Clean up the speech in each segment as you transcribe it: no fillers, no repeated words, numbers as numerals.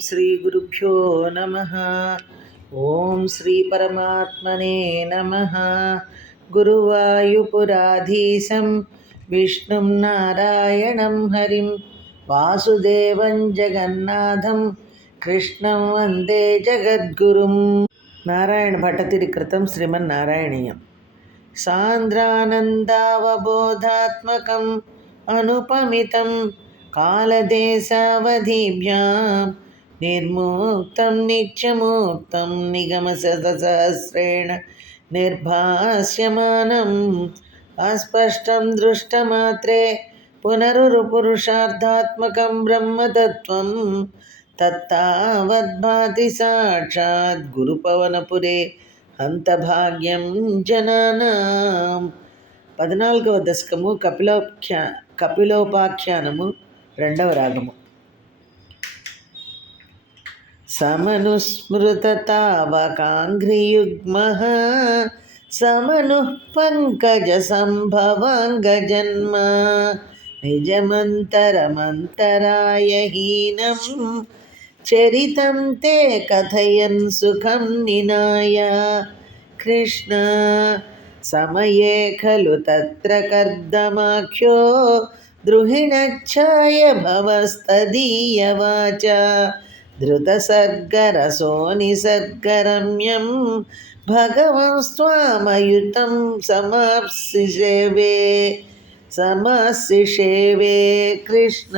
श्रीगुरुभ्यो नमः। ॐ श्रीपरमात्मने नमः। गुरुवायुपुराधीशं विष्णुं नारायणं हरिं वासुदेवं जगन्नाथं कृष्णं वन्दे जगद्गुरुं। नारायण भट्टतिरिकृतं श्रीमन्नारायणीयम्। सान्द्रानन्दावबोधात्मकम् अनुपमितं कालदेशावधिभ्यां निर्मुक्तं नित्यमुक्तं निगमशतसहस्रेण निर्भास्यमानम् अस्पष्टं दृष्टमात्रे पुनरुरुपुरुषार्थात्मकं ब्रह्मतत्त्वं तत्तावद्भाति साक्षात् गुरुपवनपुरे అంతభాగ్యం జనానాం. 14వ దశకము కపిలోపాఖ్యానము 2వ రాగము. సమనుస్మృతతావకాంఘ్రియుగ్మః సమనుః పంకజసంభవాంగజన్మ నిజమంతరమంతరాయహీనం చరితం తే కథయన్ సుఖం నినాయ. కృష్ణ సమయే ఖలు తత్ర కర్దమాఖ్యో ద్రుహిణచ్ఛాయ భవస్తదీయవాచ ధృతసర్గరసో నిసర్గరమ్యం భగవంస్త్వామయుతం సమాశిషేవే. కృష్ణ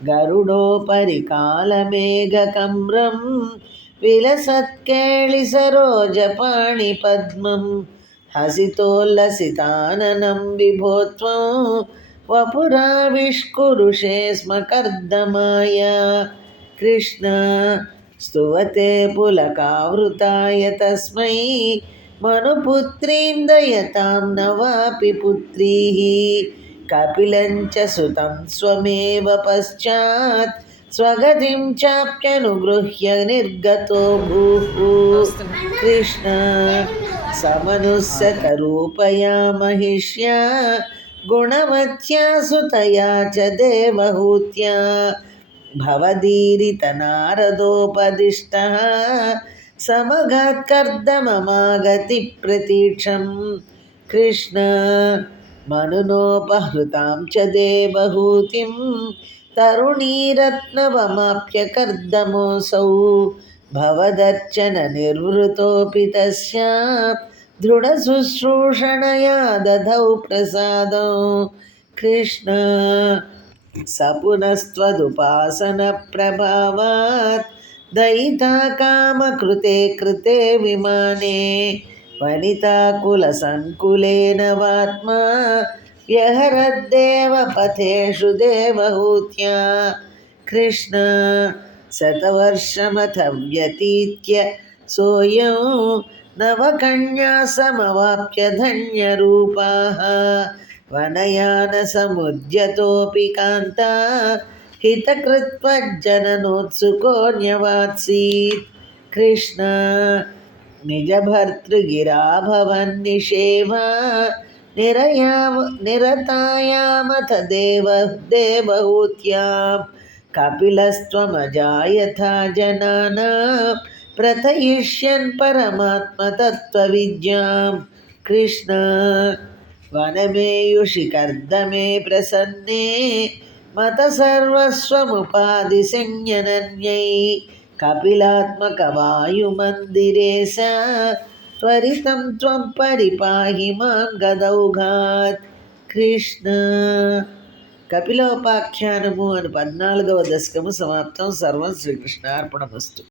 గరుడోపరి కాలమేఘకమ్రం విలసత్కేళిసరోజపాణిపద్మం హసితోల్లసితాననం విభో త్వం వపురావిష్కురుషే స్మ కర్దమాయ. కృష్ణ స్తువతే పులకావృతాయ తస్మై మనుపుత్రీం దయతాం నవాపి పుత్రీః కపిలం చ సుతం స్వమేవ పశ్చాత్ స్వగతిం చాప్యనుగృహ్య నిర్గతో భూః. కృష్ణ సమనుస్సతరూపయా మహిష్యా గుణవత్యా సుతయా చ దేవహూత్యా భవదీరిత నారదోపదిష్టః సమగాత్కర్దమమాగతి ప్రతీక్షం. కృష్ణ మనునోపహృతాం చ దేవహూతిం తరుణీరత్నవమాప్య కర్దమోऽసౌ భవదర్చన నిర్వృతోపి తస్యా దృఢశుశ్రూషణయా దదౌ ప్రసాదం. కృష్ణ సపునస్త్వదుపాసన ప్రభావాత్ దయితా కామకృతే కృతే విమానే వనితాకుల సంకులేన వాత్మా వ్యహరద్దేవపథేషు దేవహూత్యా. కృష్ణ శతవర్షమథ వ్యతీత్య సోయం నవకన్యాసమవాప్య ధన్యరూపాః వనయానసముద్యతోపి కాంతా హితకృత్వజ్జననోత్సుకోऽన్యవాత్సీత్. కృష్ణ నిజభర్తృగిరా భవన్నిషేవా నిరతాయామథ దేవహూత్యాం కపిలస్త్వమజాయథా జనానాం ప్రథయిష్యన్ పరమాత్మతత్త్వవిద్యాం. కృష్ణ వనమేయుషి కర్దమే ప్రసన్నే మత సర్వస్వముపాదిశన్యనన్యై కపిలాత్మక వాయుమందిరేశ త్వరితం త్వం పరిపాహి మాం గదౌఘాత్. కృష్ణ కపిలోపాఖ్యానము అని 14వ దశకము సమాప్తం. సర్వం శ్రీకృష్ణార్పణమస్తు.